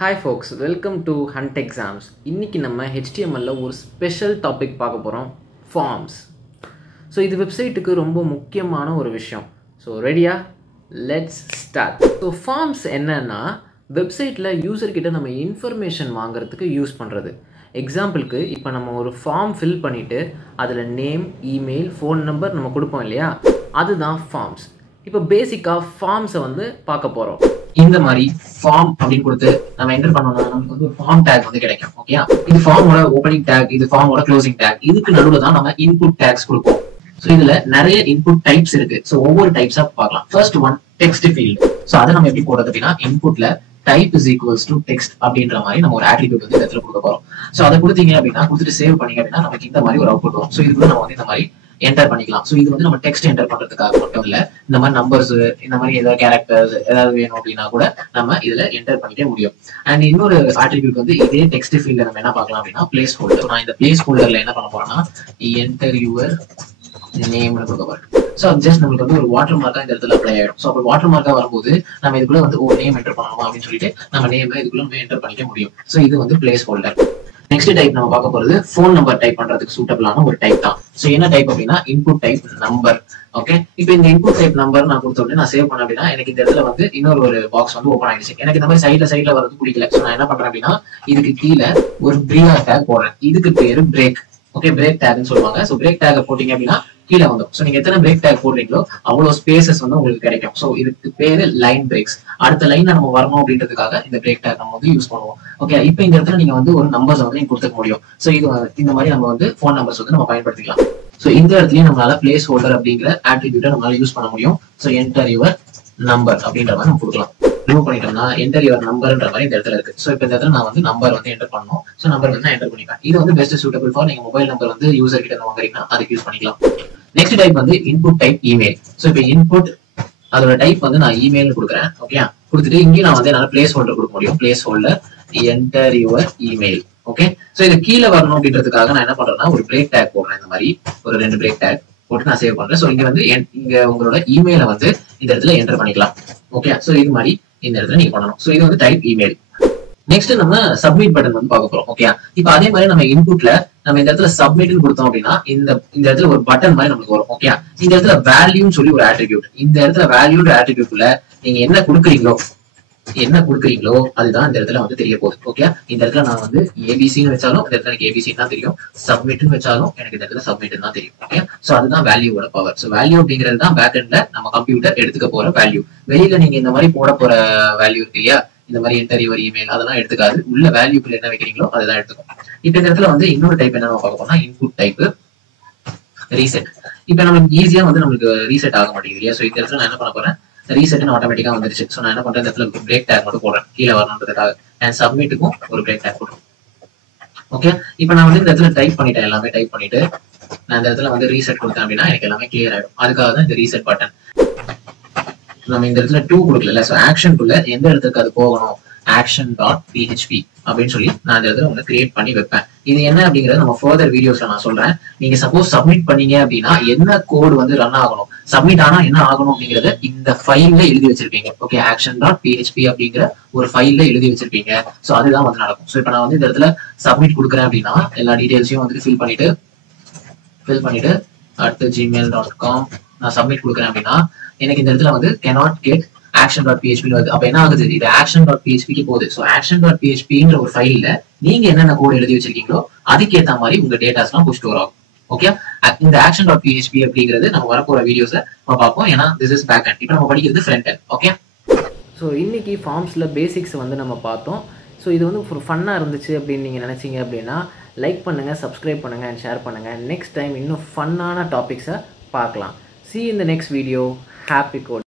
Hi folks, welcome to Hunt Exams. இன்னைக்கு நம்ம HTML ஒரு ஸ்பெஷல் டாபிக் பார்க்க போறோம், ஃபார்ம்ஸ். ஸோ இது வெப்சைட்டுக்கு ரொம்ப முக்கியமான ஒரு விஷயம். ஸோ ரெடியா? Let's start. ஸோ ஃபார்ம்ஸ் என்னன்னா வெப்சைட்டில் யூசர்கிட்ட நம்ம இன்ஃபர்மேஷன் வாங்குறதுக்கு யூஸ் பண்ணுறது. எக்ஸாம்பிளுக்கு இப்போ நம்ம ஒரு ஃபார்ம் ஃபில் பண்ணிவிட்டு அதில் நேம், இமெயில், ஃபோன் நம்பர் நம்ம கொடுப்போம் இல்லையா, அதுதான் ஃபார்ம்ஸ். இப்போ பேசிக்காக ஃபார்ம்ஸை பார்க்க போகிறோம். இந்த மாதிரி ஃபார்ம் அப்படின்னு கொடுத்து நம்ம என்டர் பண்ணோம்னா நமக்கு ஒரு ஃபார்ம் டேக் கிடைக்கும். ஓகே, இது ஃபார்மோட ஓப்பனிங் டேக், இது ஃபார்மோட க்ளோசிங் டேக். இதுக்கு நடுவில் தான் நம்ம இன்புட் டேக்ஸ் கொடுப்போம். ஸோ இதுல நிறைய இன்புட் டைப்ஸ் இருக்கு. ஸோ ஒவ்வொரு டைப்ஸா பார்க்கலாம். First one text field. So அதை நம்ம எப்படி போடுறது அப்படின்னா, இன்புட்ல type is equals to text அப்படின்ற மாதிரி நம்ம ஒரு ஆட்ரிபியூட் இந்த இடத்துல கொடுக்க போறோம். ஸோ அதை கொடுத்தீங்க அப்படின்னா, கொடுத்துட்டு சேவ் பண்ணீங்க அப்படின்னா நமக்கு இந்த மாதிரி ஒரு அவுட்புட் வரும். ஸோ இதுக்குள்ள நம்ம இந்த மாதிரி என்டர் பண்ணிக்கலாம். ஸோ இது நம்ம டெக்ஸ்ட் என்டர் பண்றதுக்காக மட்டும் இல்ல, இந்த மாதிரி நம்பர்ஸ், இந்த மாதிரி ஏதாவது கேரக்டர்ஸ் ஏதாவது வேணும் அப்படின்னா கூட நம்ம இதுல என்டர் பண்ணிக்க முடியும். அண்ட் இன்னொரு ஆட்ரிபியூட் இதே டெக்ஸ்ட் ஃபீல்ட்ல நம்ம என்ன பார்க்கலாம் அப்படின்னா, பிளேஸ் ஹோல்டர். நான் இந்த பிளேஸ் ஹோல்டர்ல என்ன பண்ண போறேன்னா, என்டர் யுவர் நேம்னு கொடுக்க போறேன். ஸோ ஜஸ்ட் நம்மளுக்கு ஒரு வாட்டர் மார்க்கா இந்த இடத்துல அப்ளை ஆயிடும். ஸோ அப்போ வாட்டர் மார்க்கா வரும்போது நம்ம இதுக்குள்ள ஒரு நேம் என்டர் பண்ணணுமா அப்படின்னு சொல்லிட்டு நம்ம நேம் இதுக்குள்ள நம்ம என்டர் பண்ணிக்க முடியும். ஸோ இது பிளேஸ் ஹோல்டர். நெக்ஸ்ட் டைப் நம்ம பார்க்க போறது ஃபோன் நம்பர் டைப் பண்றதுக்கு சூட்டபிளான ஒரு டைப் தான். ஸோ என்ன டைப் அப்படின்னா, இன்புட் டைப் நம்பர். ஓகே, இப்போ இந்த இன்புட் டைப் நம்பர் நான் கொடுத்த உடனே நான் சேவ் பண்ணேன் அப்படின்னா எனக்கு இந்த இடத்துல இன்னொரு ஒரு பாக்ஸ் ஓப்பன் ஆயிடுச்சு. எனக்கு இந்த மாதிரி சைட்ல வரது பிடிக்கல. ஸோ நான் என்ன பண்றேன் அப்படின்னா, இதுக்கு கீழே ஒரு பிரியார் டேக் போடுறேன். இதுக்கு பேரு பிரேக். ஓகே, பிரேக் டேக்னு சொல்லுவாங்க. ஸோ பிரேக் டேக் போட்டீங்க அப்படின்னா கீழே வந்துடும். ஸோ நீங்க எத்தனை பிரேக் டேக் போடுறீங்களோ அவ்வளவு ஸ்பேசஸ் உங்களுக்கு கிடைக்கும். ஸோ இதுக்கு பேரு லைன் பிரேக்ஸ். அடுத்த லைன் நம்ம வரணும் அப்படின்றதுக்காக இந்த பிரேக் டேக் நம்ம யூஸ் பண்ணுவோம். ஓகே, இப்போ இந்த இடத்துல நீங்க ஒரு நம்பர்ஸ் நீங்க கொடுத்துக்க முடியும். ஸோ இது இந்த மாதிரி நம்ம ஃபோன் நம்பர்ஸ் நம்ம பயன்படுத்திக்கலாம். ஸோ இந்த இடத்துலயும் நம்மளால பிளேஸ் ஹோல்டர் அப்படிங்கிற ஆட்ரிபியூட்டை நம்மளால யூஸ் பண்ண முடியும். ஸோ என்டர் யுவர் நம்பர் அப்படின்ற மாதிரி நம்ம கொடுக்கலாம். ரிமூவ் பண்ணிட்டோம்னா என்டர் யுவர் நம்பர்ன்ற மாதிரி இந்த இடத்துல இருக்கு. ஸோ இப்போ இந்த இடத்துல நான் நம்பர் என்டர் பண்ணணும். ஸோ நம்பர் நான் என்டர் பண்ணிப்பேன். இது பெஸ்ட் சூட்டபிள் ஃபார் நீங்க மொபைல் நம்பர் யூசர் கிட்ட வாங்குறீங்கன்னா அதுக்கு யூஸ் பண்ணிக்கலாம். Next type input type email. So இப்போ இன்புட் அதோட டைப் நான் இமெயில் கொடுக்குறேன். ஓகே, கொடுத்துட்டு இங்கேயும் நான் என்னால பிளேஸ் ஹோல்டர் கொடுக்க முடியும். Place holder enter your email. Okay, so இது கீழே வரணும் அப்படின்றதுக்காக நான் என்ன பண்றேன்னா, ஒரு பிரேக் டேக் போடுறேன். இந்த மாதிரி ஒரு 2 பிரேக் டேக் போட்டு நான் சேவ் பண்றேன். ஸோ இங்க இங்க உங்களோட இமெயிலை இந்த இடத்துல என்டர் பண்ணிக்கலாம். ஓகே, ஸோ இது மாதிரி இந்த இடத்துல நீங்க பண்ணணும். ஸோ இது டைப் இமெயில். நெக்ஸ்ட் நம்ம சப்மிட் பட்டன் பார்க்க போறோம். ஓகே, இப்போ அதே மாதிரி நம்ம இன்புட்ல நம்ம இந்த இடத்துல சப்மிட்னு கொடுத்தோம் அப்படின்னா இந்த இடத்துல ஒரு பட்டன் மாதிரி நமக்கு வரும். ஓகே, இந்த இடத்துல வேல்யூன்னு சொல்லி ஒரு ஆட்ரிபியூட். இந்த இடத்துல வேல்யூன்ற ஆட்ரிபியூட்ல நீங்க என்ன கொடுக்குறீங்களோ அதுதான் இந்த இடத்துல தெரிய போகுது. ஓகே, இந்த இடத்துல நான் ஏபிசின்னு வச்சாலும் இந்த இடத்துல எனக்கு ஏபிசி தான் தெரியும். சப்மிட்னு வச்சாலும் எனக்கு இந்த இடத்துல சப்மிட் தான் தெரியும். ஓகே, ஸோ அதுதான் வேல்யூவோட பவர். ஸோ வேல்யூ அப்படிங்கிறது தான் பேக் எண்ட்ல நம்ம கம்ப்யூட்டர் எடுத்துக்க போற வேல்யூ. வெளியில நீங்க இந்த மாதிரி போட போற வேல்யூ இருக்கு இல்லையா, இந்த மாதிரி என்டர் யுவர் இமெயில், அதெல்லாம் எடுத்துக்காது. உள்ள வேல்யூக்குள்ள என்ன வைக்கிறீங்களோ அதுதான் எடுத்துக்கும். இப்ப இந்த இடத்துல இன்னொரு டைப் என்ன பார்க்க போனா, இன்புட் டைப் ரீசெட். இப்ப நமக்கு ஈஸியா நம்மளுக்கு ரீசெட் ஆக மாட்டேங்குது இல்லையா. ஸோ இந்த இடத்துல நான் என்ன பண்ண போறேன், ரீசெட்னு ஆட்டோமேட்டிக்கா வந்துருச்சு. ஸோ நான் என்ன பண்றேன், இந்த இடத்துல பிரேக் டேக் மட்டும் போடுறேன் கீழே வரணுன்றதுக்காக. அண்ட் சப்மிட்டுக்கும் ஒரு பிரேக் டேக் போடுறேன். ஓகே, இப்ப நான் இந்த இடத்துல டைப் பண்ணிட்டேன். எல்லாமே டைப் பண்ணிட்டு நான் இந்த இடத்துல ரீசெட் கொடுத்தேன் அப்படின்னா எனக்கு எல்லாமே கிளியர் ஆயிடும். அதுக்காக தான் இந்த ரீசெட் பட்டன். நம்ம இந்த இடத்துல 2 கொடுக்கல. ஸோ ஆக்ஷனுக்குள்ள எந்த இடத்துக்கு அது போகணும், action.php அப்படின்னு சொல்லி நான் இந்த இடத்துல கிரியேட் பண்ணி வைப்பேன். இது என்ன அப்படிங்கறது நம்ம ஃபர்தர் வீடியோஸ்ல நான் சொல்றேன். நீங்க சப்போஸ் சப்மிட் பண்ணீங்க அப்படின்னா என்ன கோடு ரன் ஆகணும், சப்மிட் ஆனா என்ன ஆகணும் அப்படிங்கறத இந்த ஃபைல்ல எழுதி வச்சிருப்பீங்க. ஓகே, action.php அப்படிங்கிற ஒரு ஃபைல்ல எழுதி வச்சிருப்பீங்க. ஸோ அதுதான் நடக்கும். ஸோ இப்போ நான் இந்த இடத்துல சப்மிட் கொடுக்குறேன் அப்படின்னா எல்லா டீடைல்ஸையும் ஃபில் பண்ணிட்டு @gmail.com நான் சப்மிட் கொடுக்குறேன் அப்படின்னா எனக்கு இந்த இடத்துல cannot get action.php வருது. அப்ப என்ன ஆகுது, இது action.php போகுது. ஸோ action.phpன்ற ஒரு ஃபைல்ல நீங்க என்னென்ன கோட் எழுதி வச்சிருக்கீங்களோ அதுக்கேற்ற மாதிரி உங்க டேட்டாஸ் எல்லாம் ஸ்டோர் ஆகும். ஓகே, இந்த action.php அப்படிங்கிறது நம்ம வரப்போற வீடியோஸை நம்ம பார்ப்போம். ஏன்னா திஸ் இஸ் பேக் எண்ட். இப்போ நம்ம படிக்கிறது ஃப்ரண்ட் எண்ட். ஓகே, ஸோ இன்னைக்கு ஃபார்ம்ஸ்ல பேசிக்ஸ் நம்ம பார்த்தோம். ஸோ இது ஒரு ஃபன்னாக இருந்துச்சு அப்படின்னு நீங்கள் நினச்சிங்க அப்படின்னா லைக் பண்ணுங்கள், சப்ஸ்கிரைப் பண்ணுங்கள் அண்ட் ஷேர் பண்ணுங்கள். நெக்ஸ்ட் டைம் இன்னும் ஃபன்னான டாபிக்ஸை பார்க்கலாம். See you in the next video. Happy coding.